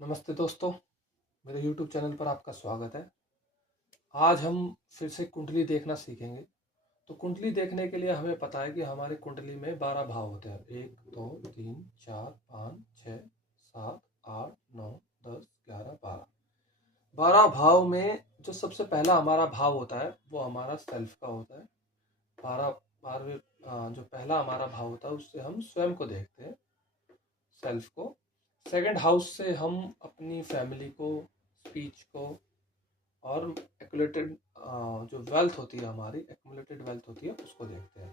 नमस्ते दोस्तों, मेरे YouTube चैनल पर आपका स्वागत है। आज हम फिर से कुंडली देखना सीखेंगे। तो कुंडली देखने के लिए हमें पता है कि हमारी कुंडली में 12 भाव होते हैं। 1, 2, 3, 4, 5, 6, 7, 8, 9, 10, 11, 12। 12 भाव में जो सबसे पहला हमारा भाव होता है वो हमारा सेल्फ का होता है। 12वें जो पहला हमारा भाव होता है उससे हम स्वयं को देखते हैं, सेल्फ को। सेकंड हाउस से हम अपनी फैमिली को, स्पीच को और एक्यूमुलेटेड जो वेल्थ होती है, हमारी एक्यूमुलेटेड वेल्थ होती है, उसको देखते हैं।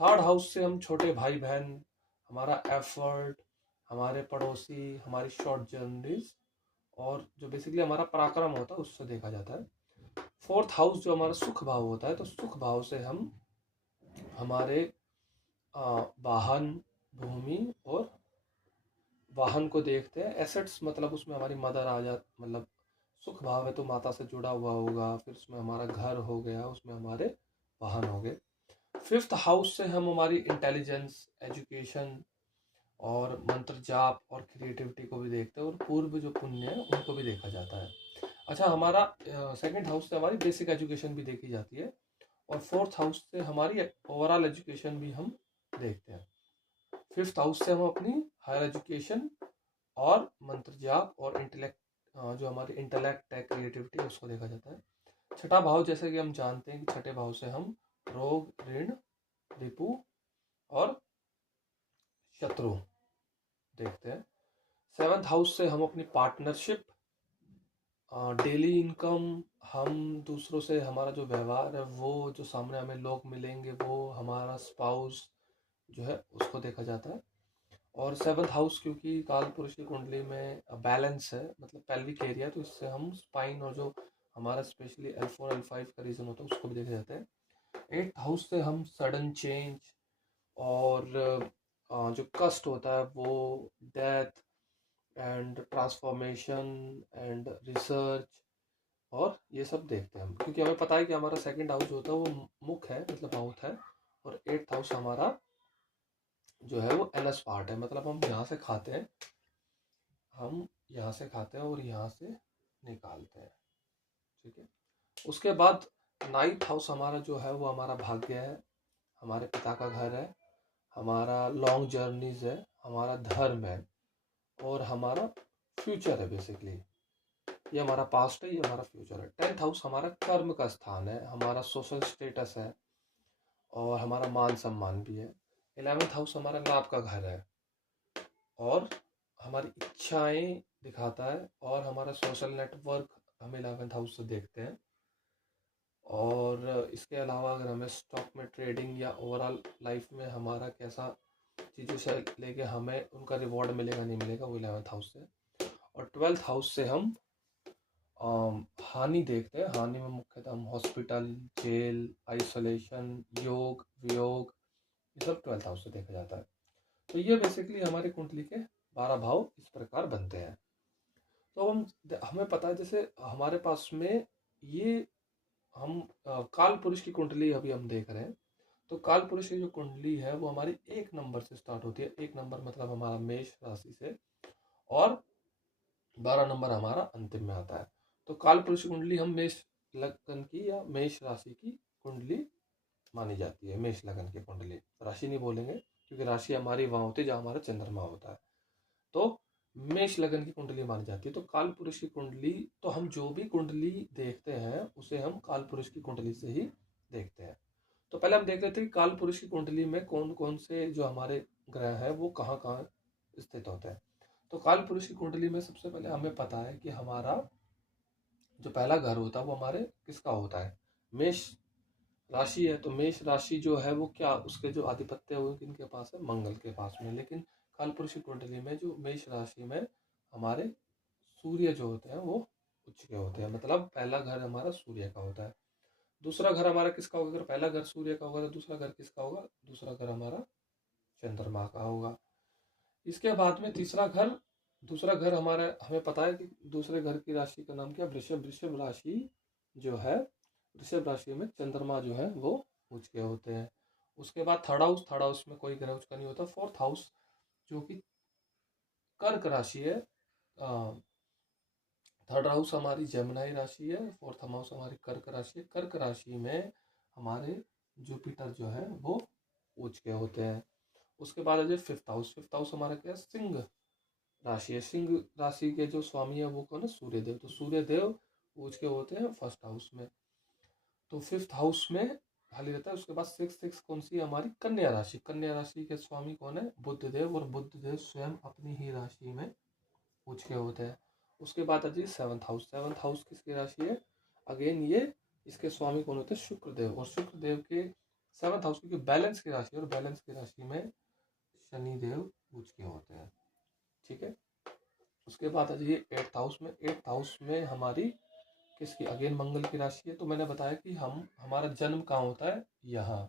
थर्ड हाउस से हम छोटे भाई बहन, हमारा एफर्ट, हमारे पड़ोसी, हमारी शॉर्ट जर्नीज और जो बेसिकली हमारा पराक्रम होता है उससे देखा जाता है। फोर्थ हाउस जो हमारा सुख भाव होता है, तो सुख भाव से हम हमारे वाहन, भूमि और वाहन को देखते हैं। एसेट्स मतलब उसमें हमारी मदर आ जा, मतलब सुख भाव है तो माता से जुड़ा हुआ होगा, फिर उसमें हमारा घर हो गया, उसमें हमारे वाहन हो गए। फिफ्थ हाउस से हम हमारी इंटेलिजेंस, एजुकेशन और मंत्र जाप और क्रिएटिविटी को भी देखते हैं, और पूर्व जो पुण्य है उनको भी देखा जाता है। अच्छा, हमारा सेकंड हाउस से हमारी बेसिक एजुकेशन भी देखी जाती है, और फोर्थ हाउस से हमारी ओवरऑल एजुकेशन भी हम देखते हैं। फिफ्थ हाउस से हम अपनी हायर एजुकेशन और मंत्र जाप और इंटेलेक्ट, जो हमारी इंटेलेक्ट है, क्रिएटिविटी, उसको देखा जाता है। छठा भाव, जैसे कि हम जानते हैं कि छठे भाव से हम रोग, ऋण, रिपु और शत्रु देखते हैं। सेवंथ हाउस से हम अपनी पार्टनरशिप, डेली इनकम, हम दूसरों से हमारा जो व्यवहार है, वो जो सामने हमें लोग मिलेंगे, वो हमारा स्पाउस जो है उसको देखा जाता है। और सेवंथ हाउस, क्योंकि काल पुरुष की कुंडली में बैलेंस है, मतलब पेल्विक एरिया, तो इससे हम स्पाइन और जो हमारा स्पेशली L4 L5 का रीजन होता है उसको भी देखे जाते हैं। एट्थ हाउस से हम सडन चेंज और जो कष्ट होता है वो, death and transformation and research और ये सब देखते हैं हम, क्योंकि हमें पता है कि हमारा सेकंड हाउस जो होता है वो मुख है, मतलब माउथ है, और एट्थ हाउस हमारा जो है वो एनस पार्ट है, मतलब हम यहाँ से खाते हैं, हम यहाँ से खाते हैं और यहाँ से निकालते हैं। ठीक है। उसके बाद नाइन्थ हाउस हमारा जो है वो हमारा भाग्य है, हमारे पिता का घर है, हमारा लॉन्ग जर्नीज है, हमारा धर्म है और हमारा फ्यूचर है। बेसिकली ये हमारा पास्ट है, ये हमारा फ्यूचर है। टेंथ हाउस हमारा कर्म का स्थान है, हमारा सोशल स्टेटस है और हमारा मान सम्मान भी है। 11th हाउस हमारा लाभ का घर है और हमारी इच्छाएं दिखाता है, और हमारा सोशल नेटवर्क हम 11th हाउस से देखते हैं। और इसके अलावा अगर हमें स्टॉक में ट्रेडिंग या ओवरऑल लाइफ में हमारा कैसा चीज़ों से लेके हमें उनका रिवॉर्ड मिलेगा नहीं मिलेगा, वो 11th हाउस से। और 12th हाउस से हम हानि देखते हैं। हानि में मुख्यतः हम हॉस्पिटल, जेल, आइसोलेशन, योग, वियोग, ये सब 12th हाउस से देखा जाता है। तो ये बेसिकली हमारी कुंडली के 12 भाव इस प्रकार बनते हैं। तो हमें पता है, जैसे हमारे पास में ये हम काल पुरुष की कुंडली अभी हम देख रहे हैं। तो काल पुरुष की जो कुंडली है वो हमारी 1 नंबर से स्टार्ट होती है। 1 नंबर मतलब हमारा मेष राशि से, और 12 नंबर हमारा अंतिम में आता है। तो काल पुरुष की कुंडली हम मेष लगन की या मेष राशि की कुंडली मानी जाती है। मेष लगन की कुंडली, राशि नहीं बोलेंगे क्योंकि राशि हमारी वहां होती है जहाँ हमारा चंद्रमा होता है। तो मेष लगन की कुंडली मानी जाती है। तो काल पुरुष की कुंडली, तो हम जो भी कुंडली देखते हैं उसे हम काल पुरुष की कुंडली से ही देखते हैं। तो पहले हम देख लेते हैं कि काल पुरुष की कुंडली में कौन कौन से जो हमारे ग्रह हैं वो कहाँ कहाँ स्थित होते हैं। तो काल पुरुष की कुंडली में सबसे पहले हमें पता है कि हमारा जो पहला घर होता है वो हमारे किसका होता है, मेष राशि है। तो मेष राशि जो है वो क्या, उसके जो आधिपत्य है वो किनके पास है, मंगल के पास में। लेकिन कालपुरुष की कुंडली में जो मेष राशि में हमारे सूर्य जो होते हैं वो उच्च के होते हैं, मतलब पहला घर हमारा सूर्य का होता है। दूसरा घर हमारा किसका होगा, अगर पहला घर सूर्य का होगा तो दूसरा घर किसका होगा, दूसरा घर हमारा चंद्रमा का होगा। इसके बाद में तीसरा घर, दूसरा घर हमारा, हमें पता है कि दूसरे घर की राशि का नाम क्या, वृषभ। वृषभ राशि जो है, वृषभ राशि में चंद्रमा जो है वो उच्च के होते हैं। उसके बाद थर्ड हाउस, थर्ड हाउस में कोई ग्रह उच्च का नहीं होता। फोर्थ हाउस जो कि कर्क राशि है, थर्ड हाउस हमारी जेमिनी राशि है, फोर्थ हाउस हमारी कर्क राशि है। कर्क राशि में हमारे जुपिटर जो है वो उच्च के होते हैं। उसके बाद है फिफ्थ हाउस। फिफ्थ हाउस हमारा क्या है, सिंह राशि है। सिंह राशि के जो स्वामी है वो कौन है, सूर्यदेव। तो सूर्यदेव उच्च के होते हैं फर्स्ट हाउस में। तो फिफ्थ हाउस में खाली रहता है। उसके बाद सिक्स कौन सी है हमारी, कन्या राशि। कन्या राशि के स्वामी कौन है, बुधदेव, और बुधदेव स्वयं अपनी ही राशि में उच्च के होते हैं। उसके बाद है सेवंथ हाउस। सेवंथ हाउस किसकी राशि है, अगेन ये इसके स्वामी कौन होते हैं, शुक्रदेव। और शुक्रदेव के सेवंथ हाउस की बैलेंस की राशि, और बैलेंस की राशि में शनिदेव उच्च के होते हैं। ठीक है। उसके बाद है जी एट्थ हाउस में। एट्थ हाउस में हमारी किसकी, अगेन मंगल की राशि है। तो मैंने बताया कि हमारा जन्म कहाँ होता है, यहाँ।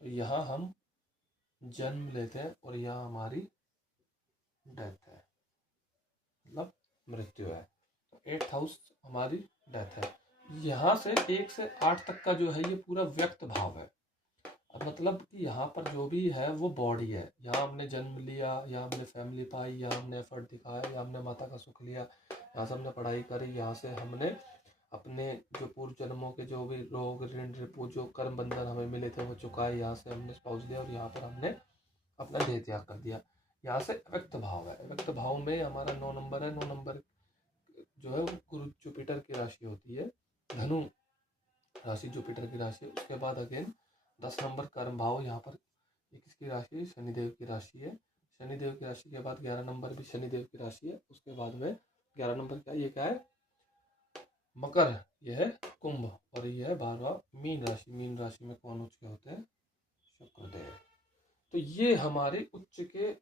तो यहाँ हम जन्म लेते हैं और यहाँ हमारी डेथ है, मतलब मृत्यु है। तो एट्थ हाउस हमारी डेथ है। यहाँ से 1 से 8 तक का जो है ये पूरा व्यक्त भाव है। अब मतलब कि यहाँ पर जो भी है वो बॉडी है। यहाँ हमने जन्म लिया, यहाँ हमने फैमिली पाई, यहाँ हमने एफर्ट दिखाया, यहाँ हमने माता का सुख लिया, यहाँ से हमने पढ़ाई करी, यहाँ से हमने अपने जो पूर्व जन्मों के जो भी रोग ऋण रिपू जो कर्म बंधन हमें मिले थे वो चुकाए, यहाँ से हमने स्पाउस दिया, और यहाँ पर हमने अपना देह त्याग कर दिया। यहाँ से व्यक्त भाव है। व्यक्त भाव में हमारा 9 नंबर है। 9 नंबर जो है वो गुरु जुपिटर की राशि होती है, धनु राशि जुपिटर की राशि। उसके बाद अगेन 10 नंबर कर्म भाव, यहाँ पर किसकी राशि, शनिदेव की राशि है। शनिदेव की राशि के बाद 11 नंबर भी शनिदेव की राशि है। उसके बाद में 11 नंबर क्या, ये क्या है, मकर, यह है कुंभ, और यह है 12वां मीन राशि। मीन राशि में कौन उच्च के होते हैं, शुक्रदेव। तो ये हमारे उच्च के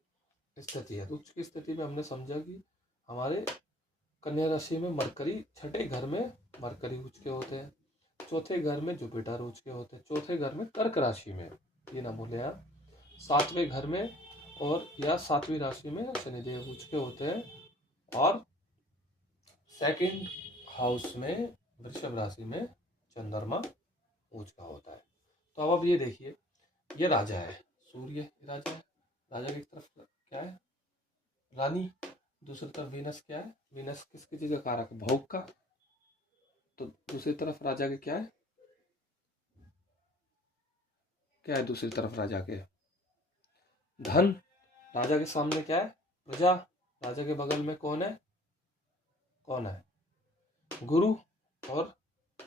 स्थिति है। तो उच्च की स्थिति में हमने समझा कि हमारे कन्या राशि में मरकरी, छठे घर में मरकरी उच्च के होते हैं, चौथे घर में जुपिटर उच्च के होते हैं, चौथे घर में कर्क राशि में, ये ना भूले आप, सातवें घर में और या सातवीं राशि में शनिदेव उच्च के होते हैं, और सेकंड हाउस में वृषभ राशि में चंद्रमा उच्च का होता है। तो अब ये देखिए, ये राजा है, सूर्य राजा है। राजा की तरफ क्या है, रानी। दूसरी तरफ वीनस क्या है, वीनस किसकी चीज का कारक, भोग का। तो दूसरी तरफ राजा के क्या है, क्या है दूसरी तरफ राजा के, धन। राजा के सामने क्या है, प्रजा। राजा के बगल में कौन है, कौन है, गुरु। और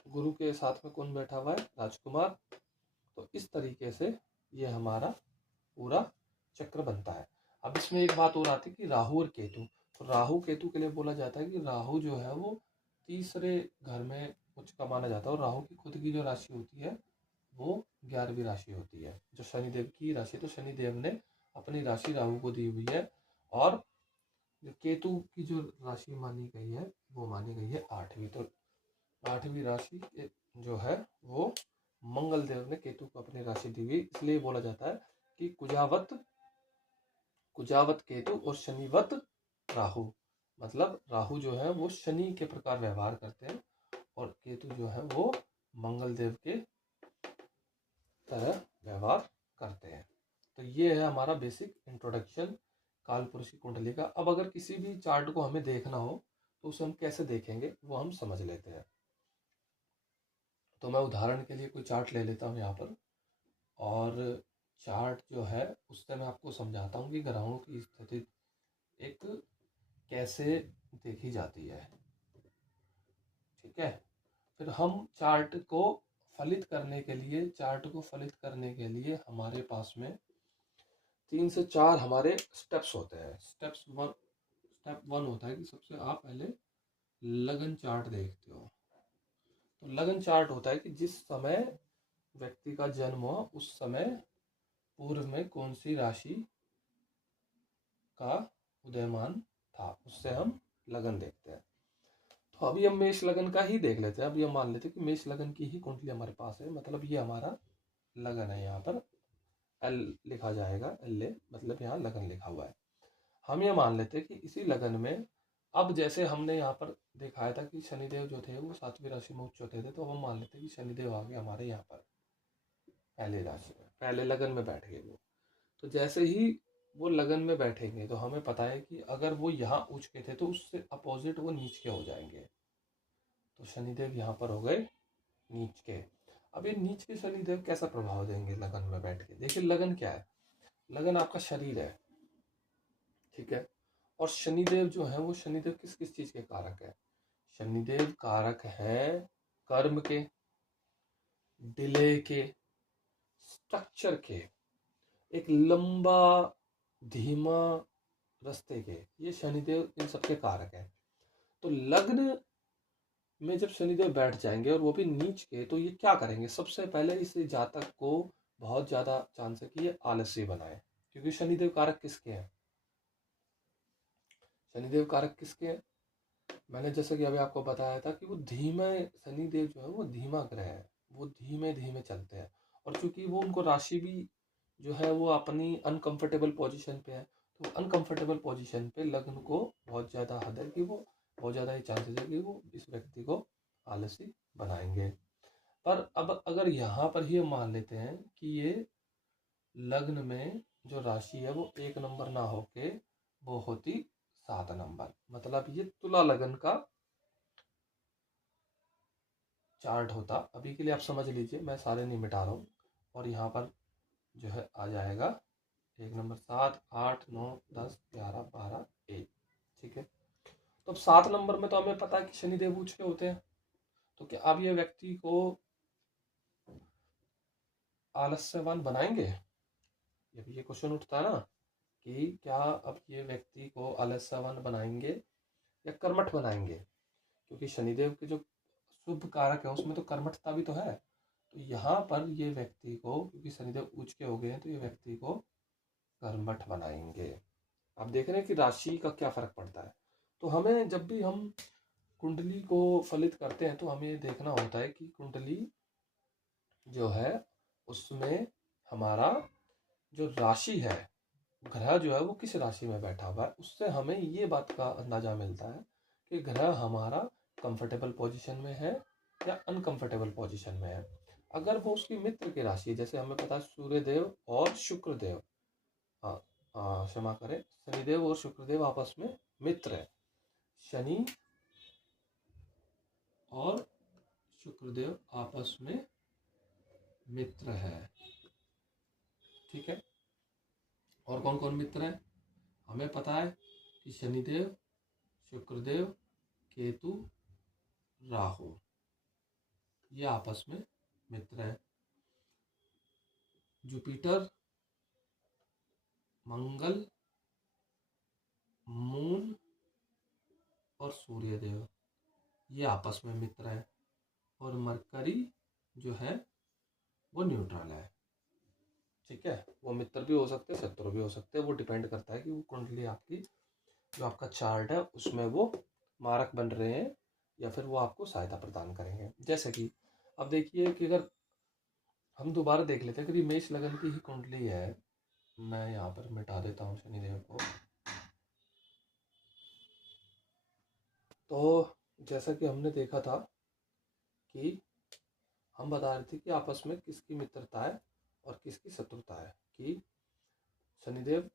गुरु के साथ में कौन बैठा हुआ है, राजकुमार। तो इस तरीके से ये हमारा पूरा चक्र बनता है। अब इसमें एक बात और आती है कि राहु और केतु। तो राहु केतु के लिए बोला जाता है कि राहु जो है वो तीसरे घर में उच्च का माना जाता है, और राहु की खुद की जो राशि होती है वो 11वीं राशि होती है, जो शनिदेव की राशि। तो शनिदेव ने अपनी राशि राहु को दी हुई है, और केतु की जो राशि मानी गई है वो मानी गई है 8वीं। तो 8वीं राशि जो है वो मंगल देव ने केतु को अपनी राशि दी हुई, इसलिए बोला जाता है कि कुजावत केतु और शनिवत राहु। मतलब राहु जो है वो शनि के प्रकार व्यवहार करते हैं, और केतु जो है वो मंगल देव के तरह व्यवहार करते हैं। तो ये है हमारा बेसिक इंट्रोडक्शन कालपुरुष की कुंडली का। अब अगर किसी भी चार्ट को हमें देखना हो तो उसे हम कैसे देखेंगे वो हम समझ लेते हैं। तो मैं उदाहरण के लिए कोई चार्ट ले लेता हूँ यहाँ पर, और चार्ट जो है उससे मैं आपको समझाता हूँ कि ग्रहों की स्थिति एक कैसे देखी जाती है। ठीक है। फिर हम चार्ट को फलित करने के लिए हमारे पास में 3 से 4 हमारे स्टेप्स होते हैं। स्टेप वन होता है कि सबसे आप पहले लगन चार्ट देखते हो। तो लगन चार्ट होता है कि जिस समय व्यक्ति का जन्म हुआ उस समय पूर्व में कौन सी राशि का उदयमान था, उससे हम लगन देखते हैं। तो अभी हम मेष लगन का ही देख लेते हैं। अभी हम मान लेते हैं कि मेष लगन की ही कुंडली हमारे पास है, मतलब ये हमारा लगन है। यहाँ पर एल लिखा जाएगा, एल मतलब यहाँ लगन लिखा हुआ है। हम ये मान लेते हैं कि इसी लगन में, अब जैसे हमने यहाँ पर दिखाया था कि शनिदेव जो थे वो 7वीं राशि में उच्च होते थे, तो हम मान लेते हैं कि शनिदेव आ गए हमारे यहाँ पर पहले राशि में, पहले लगन में बैठ गए वो। तो जैसे ही वो लगन में बैठेंगे तो हमें पता है कि अगर वो यहाँ उच्च के थे तो उससे अपोजिट वो नीच के हो जाएंगे। तो शनिदेव यहाँ पर हो गए नीच के। अब ये नीच के शनिदेव कैसा प्रभाव देंगे लगन में बैठ के? देखिए लगन क्या है, लगन आपका शरीर है, ठीक है। और शनिदेव जो है वो शनिदेव किस किस चीज के कारक है? शनिदेव कारक है कर्म के, डिले के, स्ट्रक्चर के, एक लंबा धीमा रास्ते के, ये शनिदेव इन सबके कारक है। तो लग्न में जब शनिदेव बैठ जाएंगे और वो भी नीच के, तो ये क्या करेंगे? सबसे पहले इस जातक को बहुत ज्यादा चांस है कि ये आलस्य बनाए, क्योंकि शनिदेव कारक किसके हैं? शनिदेव कारक किसके हैं? मैंने जैसे कि अभी आपको बताया था कि वो धीमे, शनिदेव जो है वो धीमा ग्रह है, वो धीमे धीमे चलते हैं। और चूंकि वो उनको राशि भी जो है वो अपनी अनकंफर्टेबल पोजीशन पे है, तो अनकंफर्टेबल पोजीशन पे लग्न को बहुत ज़्यादा हद है कि वो बहुत ज़्यादा ही चांसेस है कि वो इस व्यक्ति को आलसी बनाएंगे। पर अब अगर यहाँ पर ही हम मान लेते हैं कि ये लग्न में जो राशि है वो 1 नंबर ना होके वो होती 7 नंबर, मतलब ये तुला लगन का चार्ट होता। अभी के लिए आप समझ लीजिए, मैं सारे नहीं मिटा रहा हूँ। और यहाँ पर जो है आ जाएगा 1 नंबर 7, 8, 9, 10, 11, 12, 1, ठीक है। तो अब 7 नंबर में तो हमें पता है कि शनिदेव उच्च के होते हैं। तो क्या अब ये व्यक्ति को आलस्यवान बनाएंगे? ये क्वेश्चन उठता है ना कि क्या अब ये व्यक्ति को आलस्यवान बनाएंगे या कर्मठ बनाएंगे? क्योंकि शनिदेव के जो शुभ कारक है उसमें तो कर्मठता भी तो है। तो यहाँ पर ये व्यक्ति को, क्योंकि शनिदेव उच्च के हो गए हैं, तो ये व्यक्ति को कर्मठ बनाएंगे। आप देख रहे हैं कि राशि का क्या फर्क पड़ता है। तो हमें जब भी हम कुंडली को फलित करते हैं तो हमें ये देखना होता है कि कुंडली जो है उसमें हमारा जो राशि है, ग्रह जो है वो किस राशि में बैठा हुआ है, उससे हमें ये बात का अंदाजा मिलता है कि ग्रह हमारा कंफर्टेबल पोजीशन में है या अनकंफर्टेबल पोजीशन में है। अगर वो उसकी मित्र की राशि है, जैसे हमें पता है सूर्यदेव और शुक्रदेव, क्षमा करें, शनिदेव और शुक्रदेव आपस में मित्र है। शनि और शुक्रदेव आपस में मित्र है, ठीक है। और कौन कौन मित्र है? हमें पता है कि शनिदेव, शुक्रदेव, केतु, राहु, ये आपस में मित्र है। जुपिटर, मंगल, मून और सूर्यदेव, ये आपस में मित्र है। और मरकरी जो है वो न्यूट्रल है, ठीक है। वो मित्र भी हो सकते हैं, शत्रु भी हो सकते हैं, वो डिपेंड करता है कि वो कुंडली आपकी, जो आपका चार्ट है उसमें वो मारक बन रहे हैं या फिर वो आपको सहायता प्रदान करेंगे। जैसे कि अब देखिए कि अगर हम दोबारा देख लेते हैं कि मेष लगन की ही कुंडली है, मैं यहाँ पर मिटा देता हूँ शनिदेव को। तो जैसा कि हमने देखा था कि हम बता रहे थे कि आपस में किसकी मित्रता है और किसकी शत्रुता है, कि शनिदेव,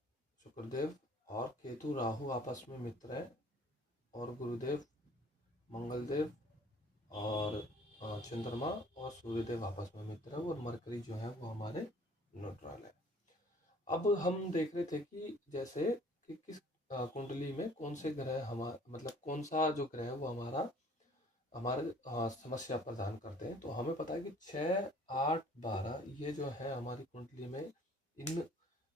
शुक्रदेव और केतु राहु आपस में मित्र है, और गुरुदेव, मंगलदेव और चंद्रमा और सूर्यदेव आपस में मित्र है, और मरकरी जो है वो हमारे न्यूट्रल है। अब हम देख रहे थे कि जैसे कि किस कुंडली में कौन से ग्रह हमारा, मतलब कौन सा जो ग्रह है वो हमारा हमारे समस्या प्रदान करते हैं। तो हमें पता है कि 6, 8, 12 ये जो है हमारी कुंडली में, इन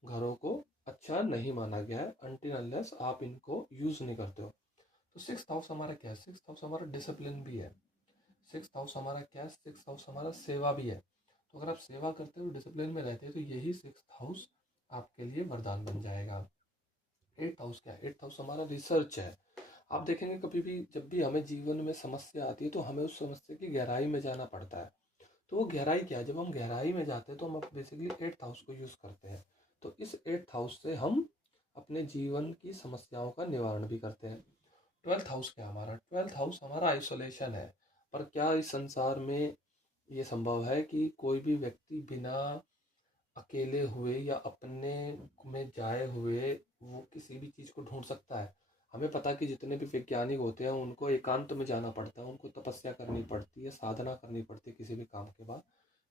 घरों को अच्छा नहीं माना गया है अनटिल अनलेस आप इनको यूज नहीं करते हो। तो 6th हाउस हमारा क्या है? 6th हाउस हमारा डिसिप्लिन भी है। 6th हाउस हमारा क्या है? 6th हाउस हमारा सेवा भी है। तो अगर आप सेवा करते हो, डिसिप्लिन में रहते हैं, तो यही 6th हाउस आपके लिए वरदान बन जाएगा। 8th हाउस क्या है? 8th हाउस हमारा रिसर्च है। आप देखेंगे कभी भी जब भी हमें जीवन में समस्या आती है तो हमें उस समस्या की गहराई में जाना पड़ता है। तो वो गहराई क्या है? जब हम गहराई में जाते हैं तो हम बेसिकली 8th हाउस को यूज करते हैं। तो इस 8th हाउस से हम अपने जीवन की समस्याओं का निवारण भी करते हैं। 12th हाउस क्या है हमारा? 12th हाउस हमारा आइसोलेशन है। पर क्या इस संसार में ये संभव है कि कोई भी व्यक्ति बिना अकेले हुए या अपने में जाए हुए वो किसी भी चीज़ को ढूंढ सकता है। हमें पता है कि जितने भी वैज्ञानिक होते हैं उनको एकांत में जाना पड़ता है, उनको तपस्या करनी पड़ती है, साधना करनी पड़ती है किसी भी काम के बाद,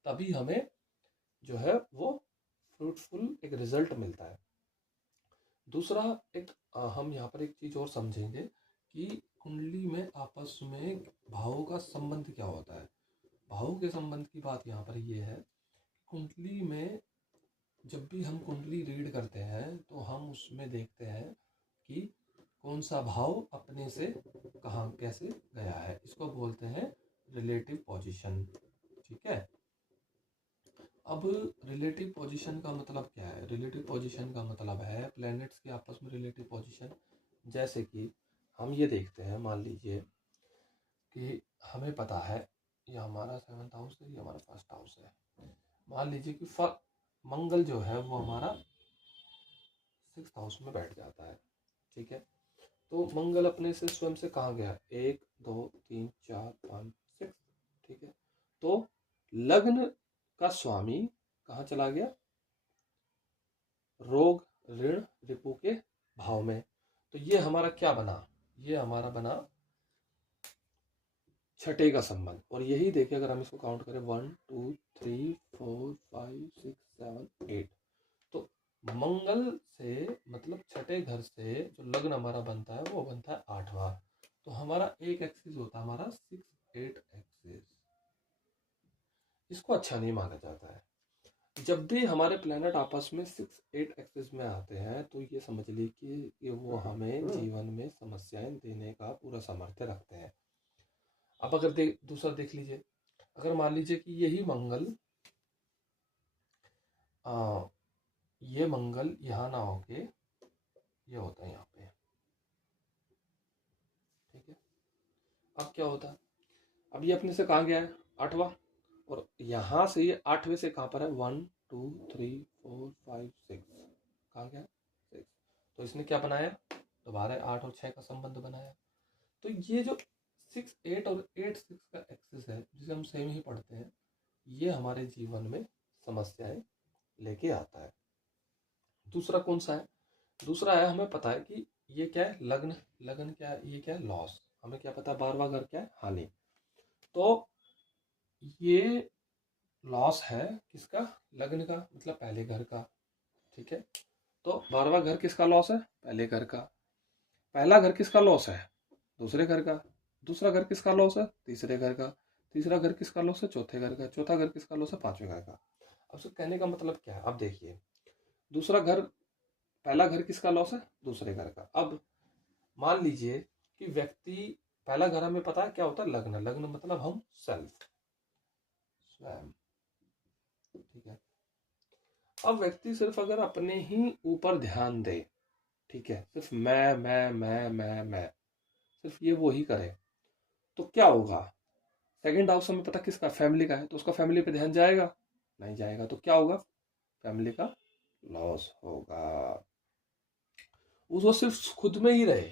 तभी हमें जो है वो फ्रूटफुल एक रिजल्ट मिलता है। दूसरा एक हम यहाँ पर एक चीज़ और समझेंगे कि कुंडली में आपस में भावों का संबंध क्या होता है। भावों के संबंध की बात यहाँ पर ये है, कुंडली में जब भी हम कुंडली रीड करते हैं तो हम उसमें देखते हैं कि कौन सा भाव अपने से कहाँ कैसे गया है। इसको बोलते हैं रिलेटिव पोजीशन। ठीक है। अब रिलेटिव पोजीशन का मतलब क्या है? रिलेटिव पोजीशन का मतलब है प्लैनेट्स के आपस में रिलेटिव पोजीशन। जैसे कि हम ये देखते हैं, मान लीजिए कि हमें पता है ये हमारा 7th हाउस है, ये हमारा 1st हाउस है। मान लीजिए कि मंगल जो है वो हमारा 6th हाउस में बैठ जाता है। ठीक है। तो मंगल अपने से स्वयं से कहाँ गया? 1 2 3 4 5 6। ठीक है। तो लग्न का स्वामी कहाँ चला गया? रोग ऋण रिपु के भाव में। तो ये हमारा क्या बना? ये हमारा बना छठे का संबंध। और यही देखिए अगर हम इसको काउंट करें 1 2 3 4 5 6 7 8, तो मंगल से मतलब छठे घर से जो लग्न हमारा बनता है वो बनता है 8वां। तो हमारा एक एक्सिस होता है हमारा 6 8 एक्सिस। इसको अच्छा नहीं माना जाता है। जब भी हमारे प्लेनेट आपस में 6 8 एक्सिस में आते हैं तो ये समझ ली कि वो हमें जीवन में समस्याएं देने का पूरा सामर्थ्य रखते हैं। अब अगर दूसरा देख लीजिए, अगर मान लीजिए कि यही मंगल ये मंगल यहाँ ना होके ये होता है यहाँ पे। ठीक है। अब क्या होता है? अब ये अपने से कहाँ गया है? 8वां। और यहाँ से ये 8वें से कहाँ पर है? 1 2 3 4 5 6। कहाँ गया? 6। तो इसने क्या बनाया? दोबारा 8 और 6 का संबंध बनाया। तो ये जो 6 8 और 8 6 का एक्सिस है जिसे हम सेम ही पढ़ते हैं, ये हमारे जीवन में समस्याएं लेके आता है। दूसरा कौन सा है? दूसरा है, हमें पता है कि ये क्या है? लग्न। लग्न क्या है? ये क्या है? लॉस। हमें क्या पता है? 12वां घर क्या है? हानि। तो ये लॉस है किसका? लग्न का, मतलब पहले घर का। ठीक है। तो 12वां घर किसका लॉस है? पहले घर का। पहला घर किसका लॉस है? दूसरे घर का। दूसरा घर किसका लॉस है? तीसरे घर का। तीसरा घर किसका लॉस है? चौथे घर का। चौथा घर किसका लॉस है? 5वें घर का। अब से कहने का मतलब क्या है? अब देखिए, दूसरा घर, पहला घर किसका लॉस है? दूसरे घर का। अब मान लीजिए कि व्यक्ति, पहला घर हमें पता है क्या होता है? लग्न। लग्न मतलब हम सेल्फ, स्वयं। ठीक है। अब व्यक्ति सिर्फ अगर अपने ही ऊपर ध्यान दे, ठीक है, सिर्फ मैं, सिर्फ ये वो ही करे, तो क्या होगा? सेकंड हाउस हमें पता किसका? फैमिली का है। तो उसका फैमिली पे ध्यान जाएगा? नहीं जाएगा। तो क्या होगा? फैमिली का लॉस होगा। वो सिर्फ खुद में ही रहे,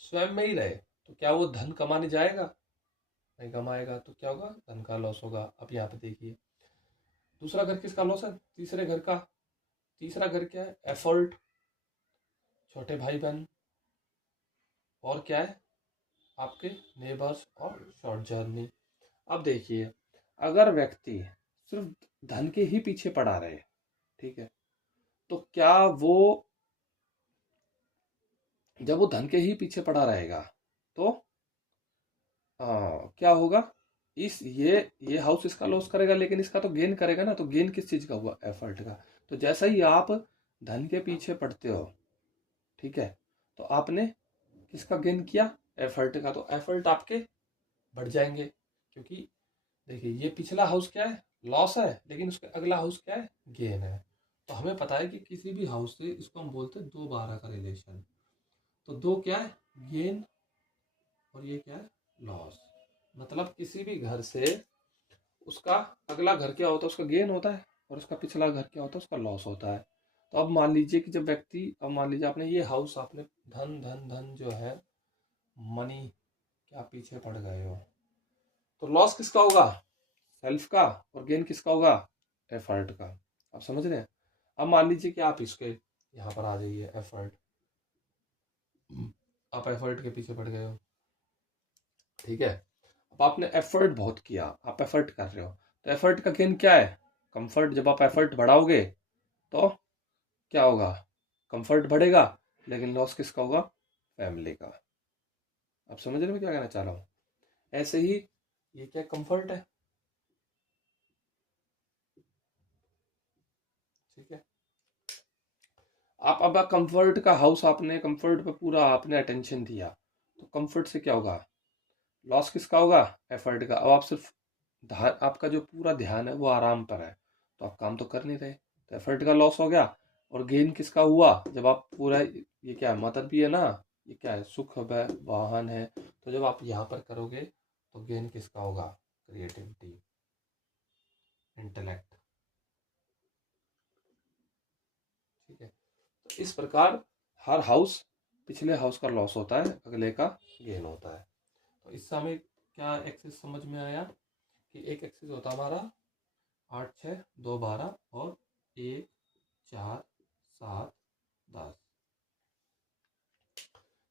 स्वयं में ही रहे, तो क्या वो धन कमाने जाएगा? नहीं कमाएगा। तो क्या होगा? धन का लॉस होगा। अब यहाँ पे देखिए, दूसरा घर किसका लॉस है? तीसरे घर का। तीसरा घर क्या है? एफर्ट, छोटे भाई बहन, और क्या है? आपके नेबर्स और शॉर्ट जर्नी। अब देखिए, अगर व्यक्ति सिर्फ धन के ही पीछे पड़ा रहे, ठीक है, तो क्या वो, जब वो धन के ही पीछे पड़ा रहेगा तो क्या होगा? ये हाउस इसका लॉस करेगा, लेकिन इसका तो गेन करेगा ना। तो गेन किस चीज का हुआ? एफर्ट का। तो जैसा ही आप धन के पीछे पड़ते हो, ठीक है, तो आपने किसका गेन किया? एफर्ट का। तो एफर्ट आपके बढ़ जाएंगे, क्योंकि देखिए ये पिछला हाउस क्या है? लॉस है, लेकिन उसका अगला हाउस क्या है? गेन है। तो हमें पता है कि किसी भी हाउस से, इसको हम बोलते हैं 2 12 का रिलेशन। तो 2 क्या है? गेन, और ये क्या है? लॉस। मतलब किसी भी घर से उसका अगला घर क्या होता है? उसका गेन होता है, और उसका पिछला घर क्या होता है? उसका लॉस होता है। तो अब मान लीजिए कि जब व्यक्ति, अब मान लीजिए आपने ये हाउस, आपने धन धन धन जो है, मनी क्या पीछे पड़ गए हो, तो लॉस किसका होगा? सेल्फ का। और गेन किसका होगा? एफर्ट का। आप समझ रहे हैं? अब मान लीजिए कि आप इसके यहाँ पर आ जाइए, एफर्ट, आप एफर्ट के पीछे पड़ गए हो, ठीक है। अब आपने एफर्ट बहुत किया, आप एफर्ट कर रहे हो, तो एफर्ट का गेन क्या है? कंफर्ट। जब आप एफर्ट बढ़ाओगे तो क्या होगा? कंफर्ट बढ़ेगा, लेकिन लॉस किसका होगा? फैमिली का। आप समझ रहे हो क्या कहना चाह रहा हूँ? ऐसे ही ये क्या कंफर्ट है, ठीक है। आप अब कंफर्ट का हाउस, आपने कंफर्ट पे पूरा आपने अटेंशन दिया, तो कंफर्ट से क्या होगा? लॉस किसका होगा? एफर्ट का। अब आप सिर्फ आपका जो पूरा ध्यान है वो आराम पर है, तो आप काम तो कर नहीं रहे, तो एफर्ट का लॉस हो गया। और गेन किसका हुआ? जब आप पूरा, ये क्या है, मदद भी है ना, ये क्या है, सुख है, वाहन है, तो जब आप यहाँ पर करोगे तो गेन किसका होगा? क्रिएटिविटी, इंटेलेक्ट, ठीक है। तो इस प्रकार हर हाउस, पिछले हाउस का लॉस होता है, अगले का गेन होता है। तो इससे हमें क्या एक्सिस समझ में आया कि एक एक्सिस होता है हमारा 8 6 2 12 और 1 4 7 10।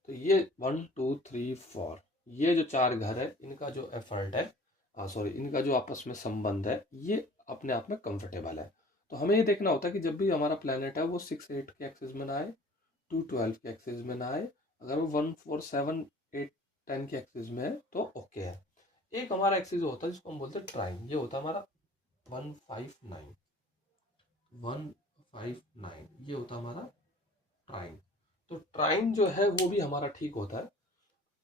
तो ये 1 2 3 4, ये जो चार घर है, इनका जो एफर्ट है, सॉरी, इनका जो आपस में संबंध है, ये अपने आप में कंफर्टेबल है। तो हमें ये देखना होता है कि जब भी हमारा प्लेनेट है वो 6 8 के एक्सिस में ना आए, 2 12 के एक्सिस में ना आए, अगर वो 1 4 7 8 10 के एक्सिस में है तो ओके है। एक हमारा एक्सिस होता है जिसको हम बोलते हैं ट्राइन, ये होता है हमारा 159, 159, ये होता है हमारा ट्राइन। तो ट्राइन जो है वो भी हमारा ठीक होता है,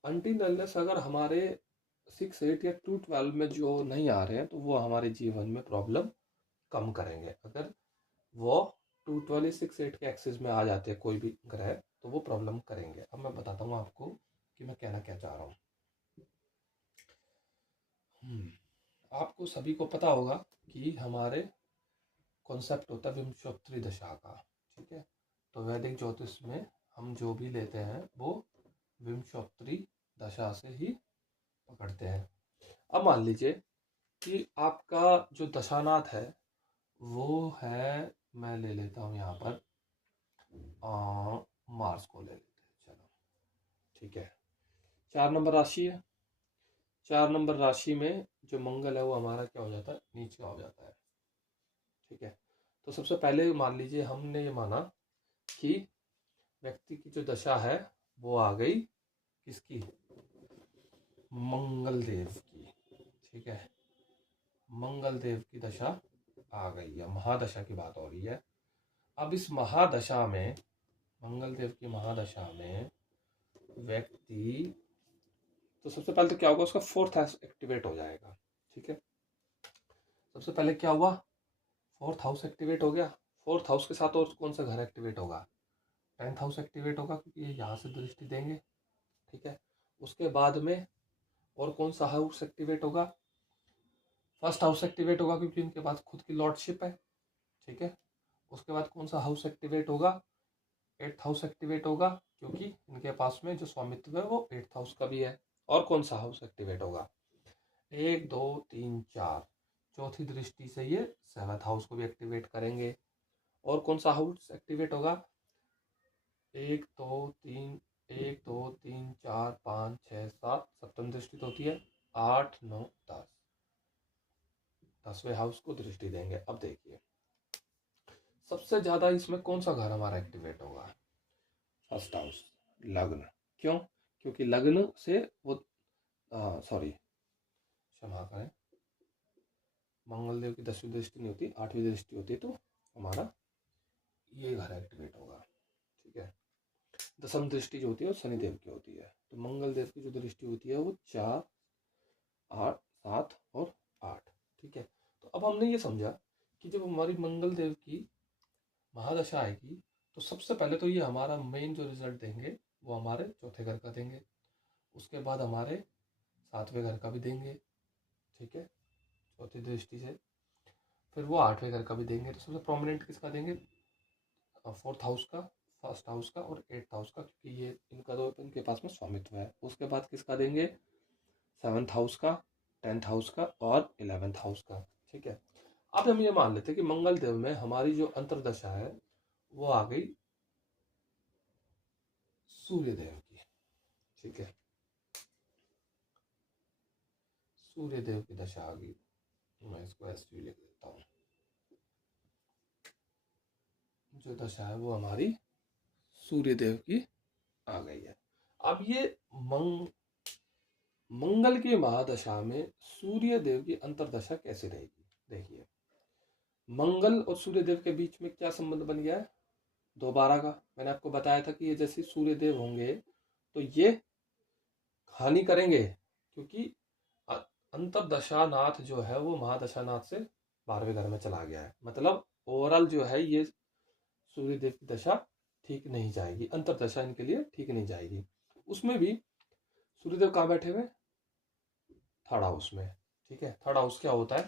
अनटिल अनलेस अगर हमारे 6 8 या 2 12 में जो नहीं आ रहे हैं तो वो हमारे जीवन में प्रॉब्लम कम करेंगे। अगर वो 2 12 6 8 के एक्सिस में आ जाते हैं कोई भी ग्रह, तो वो प्रॉब्लम करेंगे। अब मैं बताता हूँ आपको कि मैं कहना क्या चाह रहा हूँ। आपको सभी को पता होगा कि हमारे कॉन्सेप्ट होता है विंशोत्तरी दशा का, ठीक है। तो वैदिक ज्योतिष में हम जो भी लेते हैं वो विंशोत्तरी दशा से ही पकड़ते हैं। अब मान लीजिए कि आपका जो दशानाथ है वो है, मैं ले लेता हूँ यहाँ पर मार्स को ले लेते हैं, चलो, ठीक है। 4 नंबर राशि है, 4 नंबर राशि में जो मंगल है वो हमारा क्या हो जाता है? नीचे हो जाता है, ठीक है। तो सबसे पहले मान लीजिए हमने ये माना कि व्यक्ति की जो दशा है वो आ गई किसकी? मंगल देव की, ठीक है। मंगल देव की दशा आ गई है, महादशा की बात हो रही है। अब इस महादशा में, मंगल देव की महादशा में व्यक्ति, तो सबसे पहले तो क्या होगा, उसका 4th हाउस एक्टिवेट हो जाएगा, ठीक है। सबसे पहले क्या हुआ? 4th हाउस एक्टिवेट हो गया। 4th हाउस के साथ और कौन सा घर एक्टिवेट होगा? 10th हाउस एक्टिवेट होगा, क्योंकि ये यहाँ से दृष्टि देंगे, ठीक है। उसके बाद में और कौन सा हाउस एक्टिवेट होगा? 1st हाउस एक्टिवेट होगा, क्योंकि इनके पास खुद की लॉर्डशिप है, ठीक है। उसके बाद कौन सा हाउस एक्टिवेट होगा? 8th हाउस एक्टिवेट होगा, क्योंकि इनके पास में जो स्वामित्व है वो 8th हाउस का भी है। और कौन सा हाउस एक्टिवेट होगा? 1 2 3 4, चौथी दृष्टि से ये 7th हाउस को भी एक्टिवेट करेंगे। और कौन सा हाउस एक्टिवेट होगा? 1 2 3, 1 2 3 4 5 6 7, सप्तम दृष्टि तो होती है 8 9 10, 10वें हाउस को दृष्टि देंगे। अब देखिए सबसे ज्यादा इसमें कौन सा घर हमारा एक्टिवेट होगा? 1st हाउस, लग्न। क्यों? क्योंकि लग्न से वो, सॉरी, क्षमा करें, मंगल देव की 10वीं दृष्टि नहीं होती, 8वीं दृष्टि होती, तो हमारा ये घर एक्टिवेट होगा, ठीक है। 10वीं दृष्टि जो होती है वो शनिदेव की होती है, तो मंगल देव की जो दृष्टि होती है वो 4 8 7 और 8, ठीक है। तो अब हमने ये समझा कि जब हमारी मंगल देव की महादशा आएगी तो सबसे पहले तो ये हमारा मेन जो रिजल्ट देंगे वो हमारे चौथे घर का देंगे, उसके बाद हमारे 7वें घर का भी देंगे, ठीक है, चौथी दृष्टि से। फिर वो 8वें घर का भी देंगे। तो सबसे प्रोमिनेंट किसका देंगे? 4th हाउस का, 1st हाउस का और 8th हाउस का, क्योंकि ये इनका तो इनके पास में स्वामित्व है। उसके बाद किसका देंगे? 7th हाउस का, 10th हाउस का और 11th हाउस का, ठीक है। अब हम ये मान लेते हैं कि मंगल देव में हमारी जो अंतर्दशा है वो आ गई सूर्य देव की। ठीक है, सूर्य देव की दशा आ गई। मैं इसको ऐसे ही लिख देता हूँ। जो दशा है वो हमारी सूर्य देव की आ गई है। अब ये मंगल की महादशा में सूर्य देव की अंतर्दशा कैसे रहेगी? देखिए, मंगल और सूर्य देव के बीच में क्या संबंध बन गया है? 2/12 का। मैंने आपको बताया था कि ये जैसे सूर्य देव होंगे तो ये हानि करेंगे, क्योंकि अंतर्दशानाथ जो है वो महादशानाथ से 12वें घर में चला गया है। मतलब ओवरऑल जो है ये सूर्य देव की दशा ठीक नहीं जाएगी, अंतर्दशा इनके लिए ठीक नहीं जाएगी। उसमें भी सूर्यदेव कहाँ बैठे हुए? थर्ड हाउस में। ठीक है, थर्ड हाउस क्या होता है?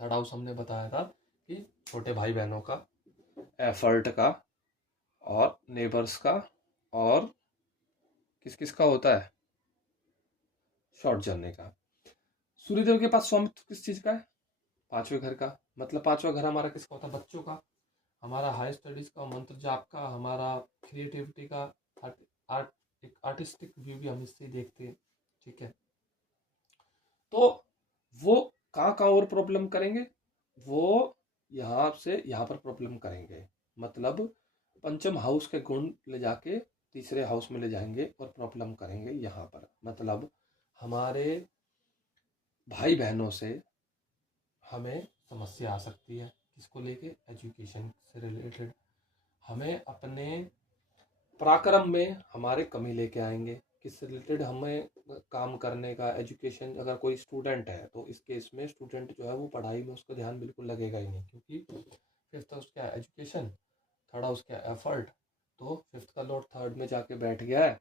थर्ड हाउस हमने बताया था कि छोटे भाई बहनों का, एफर्ट का, और नेबर्स का, और किस किस का होता है? शॉर्ट जर्नी का। सूर्यदेव के पास स्वामित्व किस चीज का है? 5वें घर का। मतलब 5वां घर हमारा किसका होता है? बच्चों का, हमारा हाई स्टडीज का, मंत्र जाप का, हमारा क्रिएटिविटी का, एक आर्टिस्टिक व्यू भी हम इससे देखते हैं। ठीक है, तो वो कहाँ कहाँ और प्रॉब्लम करेंगे? वो यहाँ से यहाँ पर प्रॉब्लम करेंगे। मतलब पंचम हाउस के गुण ले जाके तीसरे हाउस में ले जाएंगे और प्रॉब्लम करेंगे यहाँ पर। मतलब हमारे भाई बहनों से हमें समस्या आ सकती है। किसको लेके? एजुकेशन से रिलेटेड। हमें अपने पराक्रम में हमारे कमी लेके आएंगे। किससे रिलेटेड? हमें काम करने का, एजुकेशन। अगर कोई स्टूडेंट है तो इस केस में स्टूडेंट जो है वो पढ़ाई में उसका ध्यान बिल्कुल लगेगा ही नहीं, क्योंकि फिफ्थ हाउस क्या है? एजुकेशन। थर्ड हाउस क्या है? एफर्ट। तो फिफ्थ का लॉर्ड थर्ड में जाके बैठ गया है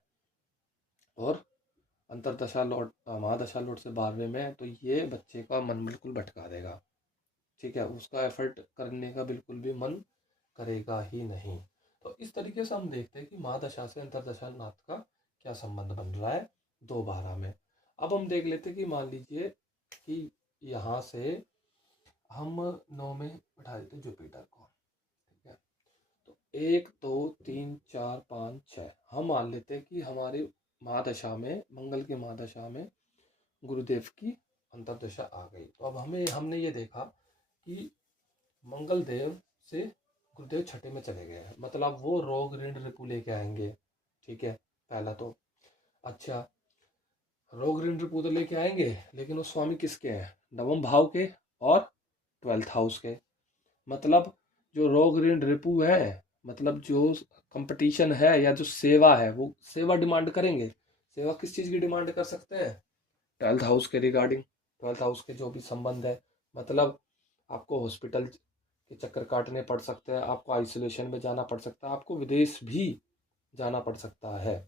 और अंतरदशा लॉर्ड, महादशा लॉर्ड से 12वें में है, तो ये बच्चे का मन बिल्कुल भटका देगा। ठीक है, उसका एफर्ट करने का बिल्कुल भी मन करेगा ही नहीं। तो इस तरीके से हम देखते हैं कि महादशा से अंतरदशा नाथ का क्या संबंध बन रहा है 2/12 में। अब हम देख लेते हैं कि मान लीजिए कि यहाँ से हम 9 में बैठा देते हैं जुपिटर को। ठीक है, तो 1 2 3 4 5 6 हम मान लेते हैं कि हमारे महादशा में, मंगल की महादशा में गुरुदेव की अंतर्दशा आ गई। तो अब हमने ये देखा कि मंगल देव से गुरुदेव छठे में चले गए हैं। मतलब वो रोग ऋण रिपु लेके आएंगे। ठीक है, पहला तो अच्छा, रोग ऋण रिपु तो लेके आएंगे, लेकिन वो स्वामी किसके हैं? नवम भाव के और 12th हाउस के। मतलब जो रोग ऋण रिपु है, मतलब जो कंपटीशन है या जो सेवा है, वो सेवा डिमांड करेंगे। सेवा किस चीज की डिमांड कर सकते हैं? 12th हाउस के रिगार्डिंग, 12th हाउस के जो भी संबंध है। मतलब आपको हॉस्पिटल के चक्कर काटने पड़ सकते हैं, आपको आइसोलेशन में जाना पड़ सकता है, आपको विदेश भी जाना पड़ सकता है।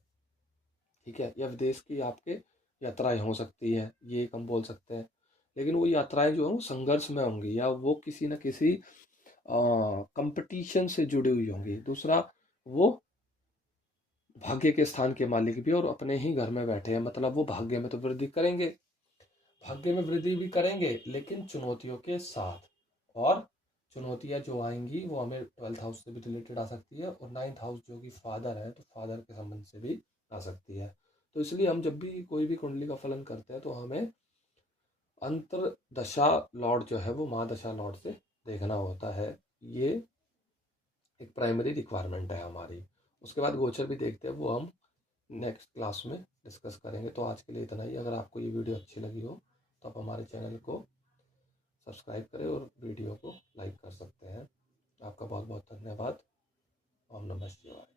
ठीक है, या विदेश की आपके यात्राएं हो सकती है, ये एक हम बोल सकते हैं। लेकिन वो यात्राएं जो है वो संघर्ष में होंगी, या वो किसी न किसी कंपटीशन से जुड़ी हुई होंगी। दूसरा, वो भाग्य के स्थान के मालिक भी और अपने ही घर में बैठे हैं। मतलब वो भाग्य में तो वृद्धि करेंगे, भाग्य में वृद्धि भी करेंगे, लेकिन चुनौतियों के साथ। और चुनौतियां जो आएंगी वो हमें 12th हाउस से भी रिलेटेड आ सकती है, और 9th हाउस जो कि फादर है, तो फादर के संबंध से भी आ सकती है। तो इसलिए हम जब भी कोई भी कुंडली का फलन करते हैं तो हमें अंतरदशा लॉर्ड जो है वो महादशा लॉर्ड से देखना होता है। ये एक प्राइमरी रिक्वायरमेंट है हमारी। उसके बाद गोचर भी देखते हैं, वो हम नेक्स्ट क्लास में डिस्कस करेंगे। तो आज के लिए इतना ही। अगर आपको ये वीडियो अच्छी लगी हो तो आप हमारे चैनल को सब्सक्राइब करें और वीडियो को लाइक कर सकते हैं। आपका बहुत बहुत धन्यवाद। ओम नमः शिवाय।